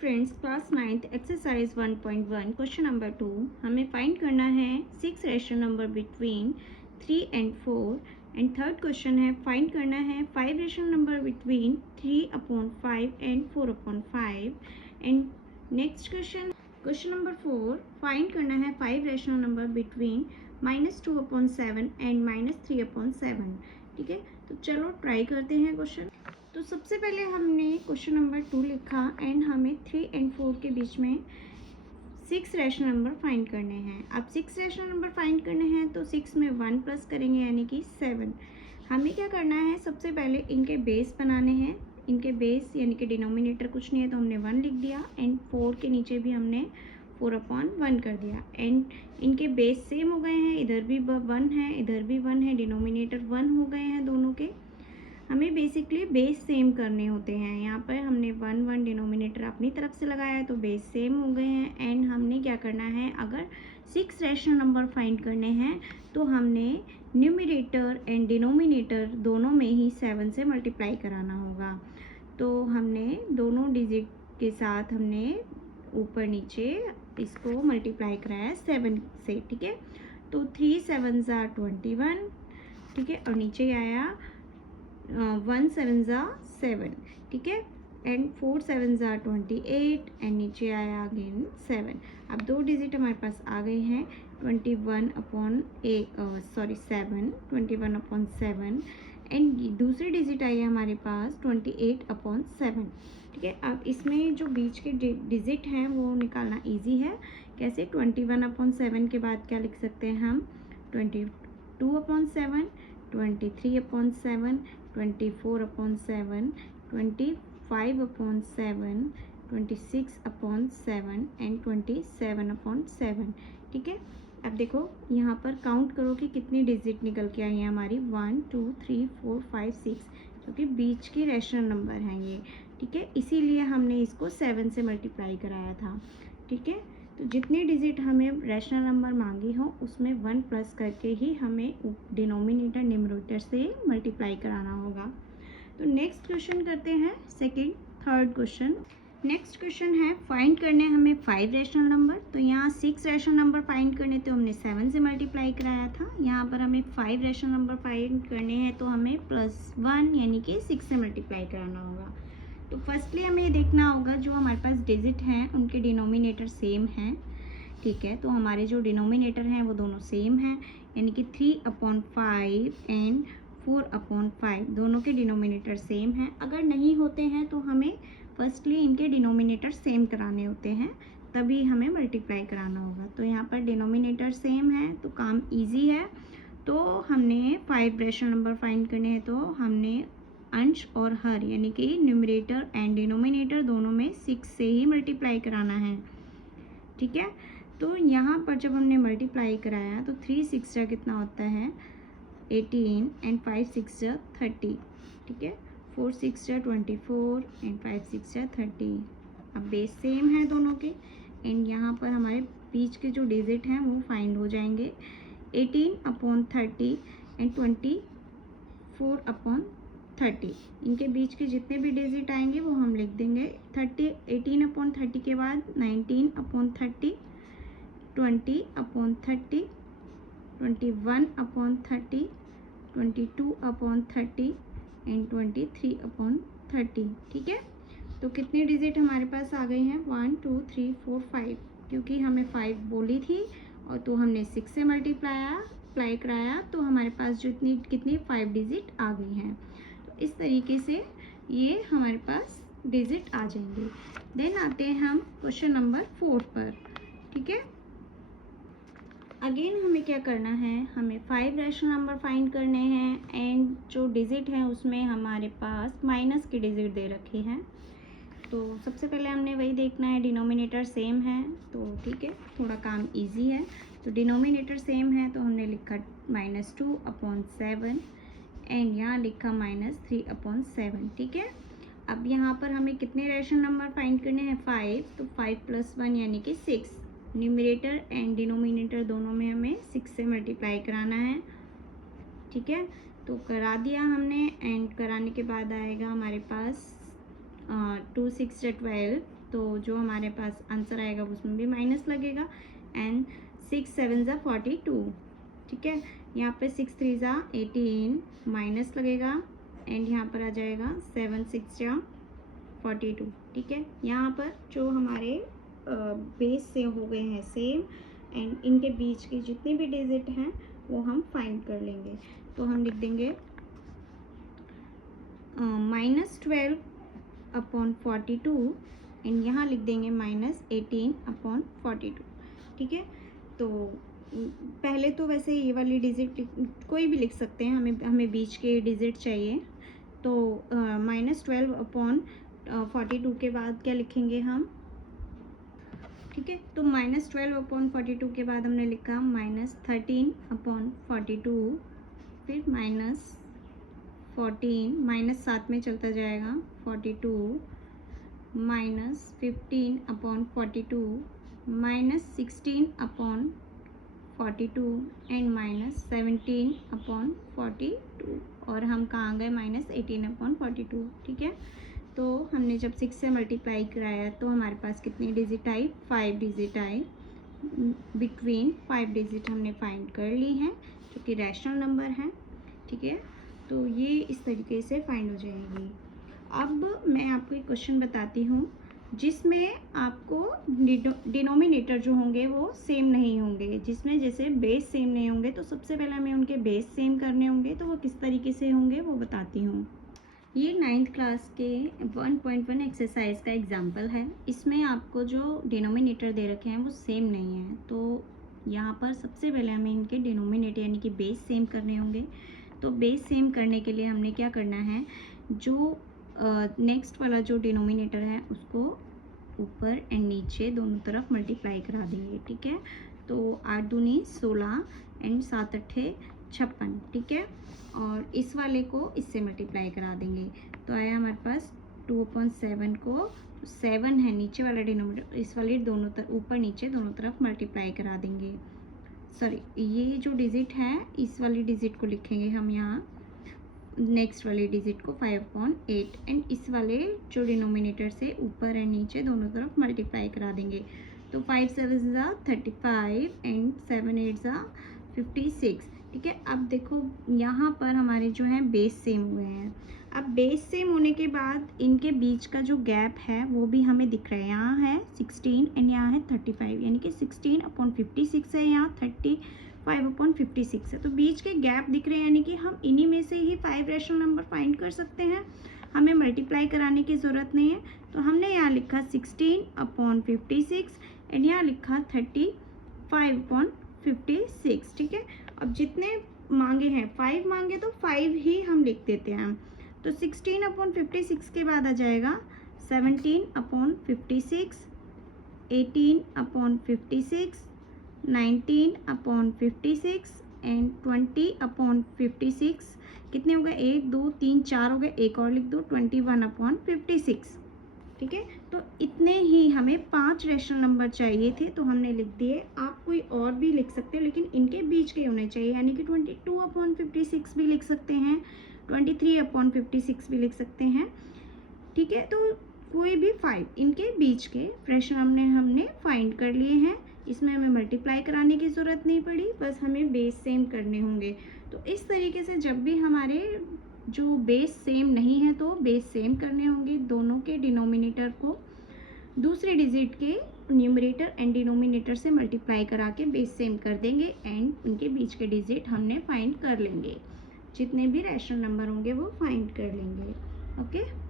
Friends, class 9th exercise 1.1 question number 2 हमें find करना है 6 rational number between 3 and 4 and third question है find करना है 5 rational number between 3/5 and 4/5 and next question number 4 find करना है 5 रैशनल नंबर बिटवीन -2/7 एंड -3/7। ठीक है, तो चलो ट्राई करते हैं क्वेश्चन। तो सबसे पहले हमने क्वेश्चन नंबर 2 लिखा एंड हमें 3 एंड 4 के बीच में 6 रैशनल नंबर फाइंड करने हैं। अब 6 रैशनल नंबर फाइंड करने हैं तो 6 में 1 प्लस करेंगे यानी कि 7। हमें क्या करना है, सबसे पहले इनके बेस बनाने हैं। इनके बेस यानी कि डिनोमिनेटर कुछ नहीं है तो हमने 1 लिख दिया एंड 4 के नीचे भी हमने 4/1 कर दिया एंड इनके बेस सेम हो गए हैं। इधर भी 1 है, इधर भी 1 है, डिनोमिनेटर 1 हो गए हैं दोनों के। हमें बेसिकली बेस सेम करने होते हैं। यहाँ पर हमने 1 डिनोमिनेटर अपनी तरफ से लगाया है तो बेस सेम हो गए हैं एंड हमने क्या करना है, अगर 6 रैशनल नंबर फाइंड करने हैं तो हमने न्यूमरेटर एंड डिनोमिनेटर दोनों में ही 7 से मल्टीप्लाई कराना होगा। तो हमने दोनों डिजिट के साथ हमने ऊपर नीचे इसको मल्टीप्लाई कराया 7 से। ठीक है, तो 3 7 21। ठीक है, और नीचे आया 1 7 7। ठीक है, एंड 4 7 28 एंड नीचे आया अगेन 7। अब दो डिजिट हमारे पास आ गए हैं 21/7 एंड दूसरी डिजिट आई है हमारे पास 28/7। ठीक है, अब इसमें जो बीच के डिजिट हैं वो निकालना इजी है। कैसे, 21/7 के बाद क्या लिख सकते हैं हम, 22/7, 23/7, 24/7, 25/7, 26/7 एंड 27/7। ठीक है, अब देखो यहाँ पर काउंट करो कि कितनी डिजिट निकल के आई हैं हमारी, 1 2 3 4 5 6, क्योंकि बीच की रैशनल नंबर हैं ये। ठीक है, इसीलिए हमने इसको 7 से मल्टीप्लाई कराया था। ठीक है, तो जितनी डिजिट हमें रैशनल नंबर मांगी हो उसमें 1 प्लस करके ही हमें डिनोमिनेटर न्यूमरेटर से मल्टीप्लाई कराना होगा। तो नेक्स्ट क्वेश्चन करते हैं, थर्ड क्वेश्चन। नेक्स्ट क्वेश्चन है फाइंड करने हमें 5 रैशनल नंबर। तो यहाँ 6 रैशनल नंबर फाइंड करने तो हमने 7 से मल्टीप्लाई कराया था। यहाँ पर हमें 5 रैशनल नंबर फाइंड करने हैं तो हमें +1 यानी कि 6 से मल्टीप्लाई कराना होगा। तो फर्स्टली हमें ये देखना होगा जो हमारे पास डिजिट हैं उनके डिनोमिनेटर सेम हैं। ठीक है, तो हमारे जो डिनोमिनेटर हैं वो दोनों सेम हैं, यानी कि 3/5 एंड 4/5 दोनों के डिनोमिनेटर सेम हैं। अगर नहीं होते हैं तो हमें फर्स्टली इनके डिनोमिनेटर सेम कराने होते हैं, तभी हमें मल्टीप्लाई कराना होगा। तो यहाँ पर डिनोमिनेटर सेम है तो काम इजी है। तो हमने 5 रैशनल नंबर फाइंड करने हैं तो हमने अंश और हर यानी कि न्यूमरेटर एंड डिनोमिनेटर दोनों में 6 से ही मल्टीप्लाई कराना है। ठीक है, तो यहाँ पर जब हमने मल्टीप्लाई कराया तो 3 6 जा कितना होता है 18 एंड 5 6 जा 30। ठीक है, 4 6 जा 24 एंड 5 6 जा 30। अब बेस सेम है दोनों के एंड यहाँ पर हमारे बीच के जो डिजिट हैं वो फाइंड हो जाएंगे 18/30 एंड 24/30। इनके बीच के जितने भी डिजिट आएंगे वो हम लिख देंगे। 18/30 के बाद 19/30, 20/30, 21/30, 22/30 एंड 23/30। ठीक है, तो कितने डिजिट हमारे पास आ गए हैं, 1 2 3 4 5, क्योंकि हमें 5 बोली थी और तो हमने 6 से मल्टीप्लाई कराया तो हमारे पास जो कितनी 5 डिजिट आ गई हैं। तो इस तरीके से ये हमारे पास डिजिट आ जाएंगे। देन आते हैं हम क्वेश्चन नंबर 4 पर। ठीक है, अगेन हमें क्या करना है, हमें 5 रैशनल नंबर फाइंड करने हैं एंड जो डिजिट है उसमें हमारे पास माइनस के डिजिट दे रखे हैं। तो सबसे पहले हमने वही देखना है, डिनोमिनेटर सेम है तो ठीक है, थोड़ा काम इजी है। तो डिनोमिनेटर सेम है तो हमने लिखा -2/7 एंड यहाँ लिखा -3/7। ठीक है, अब यहाँ पर हमें कितने रैशनल नंबर फाइंड करने हैं, 5, तो 5 + 1 यानी कि 6। न्यूमरेटर एंड डिनोमिनेटर दोनों में हमें 6 से मल्टीप्लाई कराना है। ठीक है, तो करा दिया हमने एंड कराने के बाद आएगा हमारे पास 2 6 12 तो जो हमारे पास आंसर आएगा उसमें भी माइनस लगेगा। एंड 6 7 ज़ा 42, ठीक है। यहाँ पे 6 3 ज़ा 18 माइनस लगेगा एंड यहाँ पर आ जाएगा 7 6 ज़ा 42, ठीक है। यहाँ पर जो हमारे बेस से हो गए हैं सेम एंड इनके बीच के जितने भी डिजिट हैं वो हम फाइंड कर लेंगे। तो हम लिख देंगे -12 अपॉन 42 एंड यहाँ लिख देंगे -18 अपॉन 42, ठीक है। तो पहले तो वैसे ये वाली डिजिट कोई भी लिख सकते हैं, हमें बीच के डिजिट चाहिए। तो -12 अपॉन 42 के बाद क्या लिखेंगे हम, ठीक है। तो -12 अपॉन 42 के बाद हमने लिखा -13 अपॉन 42, फिर -14 माइनस साथ में चलता जाएगा 42, -15 अपॉन 42, -16 अपॉन 42 एंड -17 अपॉन 42, और हम कहाँ गए -18 अपॉन 42, ठीक है। तो हमने जब 6 से मल्टीप्लाई कराया तो हमारे पास कितनी digit I, 5 digit I. Between 5 digit हमने फाइंड कर ली हैं जो कि रैशनल नंबर हैं, ठीक है। तो ये इस तरीके से फाइंड हो जाएगी। अब मैं आपको एक क्वेश्चन बताती हूँ जिसमें आपको डिनोमिनेटर जो होंगे वो सेम नहीं होंगे, जिसमें जैसे बेस सेम नहीं होंगे तो सबसे पहले हमें उनके बेस सेम करने होंगे। तो वो किस तरीके से होंगे वो बताती हूँ। ये 9th क्लास के 1.1 एक्सरसाइज का एग्जाम्पल है। इसमें आपको जो डिनोमिनेटर दे रखे हैं वो सेम नहीं है, तो यहाँ पर सबसे पहले हमें इनके डिनोमिनेटर यानी कि बेस सेम करने होंगे। तो बेस सेम करने के लिए हमने क्या करना है, जो नेक्स्ट वाला जो डिनोमिनेटर है उसको ऊपर एंड नीचे दोनों तरफ मल्टीप्लाई करा देंगे, ठीक है। तो 8 दूनी 16 एंड 7 8 56, ठीक है। और इस वाले को इससे मल्टीप्लाई करा देंगे तो आया हमारे पास 2/7 को 7 है नीचे वाला डिनोमिनेटर, इस वाले दोनों तरफ ऊपर नीचे दोनों तरफ मल्टीप्लाई करा देंगे। सॉरी, ये जो डिजिट है इस वाली डिजिट को लिखेंगे हम यहाँ, नेक्स्ट वाले डिजिट को 5/8 एंड इस वाले जो डिनोमिनेटर से ऊपर एंड नीचे दोनों तरफ मल्टीप्लाई करा देंगे। तो 5 7 ज़ा 35 एंड 7 8 ज़ा 56, ठीक है। अब देखो यहाँ पर हमारे जो है बेस सेम हुए हैं। अब बेस सेम होने के बाद इनके बीच का जो गैप है वो भी हमें दिख रहा है, यहाँ है 16 एंड यहाँ है 35, यानी कि 16/56 है, यहाँ 35/56 है। तो बीच के गैप दिख रहे हैं, यानी कि हम इन्हीं में से ही 5 रैशनल नंबर फाइंड कर सकते हैं, हमें मल्टीप्लाई कराने की ज़रूरत नहीं है। तो हमने यहाँ लिखा 16/56 एंड यहाँ लिखा 35/56, ठीक है। अब जितने मांगे हैं 5 मांगे तो 5 ही हम लिख देते हैं। तो 16/56 के बाद आ जाएगा 17/56, 18/56, 19/56 एंड 20/56। कितने हो गए, 1 2 3 4 हो गए, एक और लिख दो 21/56, ठीक है। तो इतने ही हमें 5 रैशनल नंबर चाहिए थे तो हमने लिख दिए। आप कोई और भी लिख सकते हो लेकिन इनके बीच के होने चाहिए, यानी कि 22/56 भी लिख सकते हैं, 23/56 भी लिख सकते हैं, ठीक है। तो कोई भी 5 इनके बीच के रैशनल हमने फाइंड कर लिए हैं। इसमें हमें मल्टीप्लाई कराने की ज़रूरत नहीं पड़ी, बस हमें बेस सेम करने होंगे। तो इस तरीके से जब भी हमारे जो बेस सेम नहीं है तो बेस सेम करने होंगे, दोनों के डिनोमिनेटर को दूसरे डिजिट के न्यूमरेटर एंड डिनोमिनेटर से मल्टीप्लाई करा के बेस सेम कर देंगे एंड उनके बीच के डिजिट हमने फाइंड कर लेंगे, जितने भी रैशनल नंबर होंगे वो फाइंड कर लेंगे। ओके।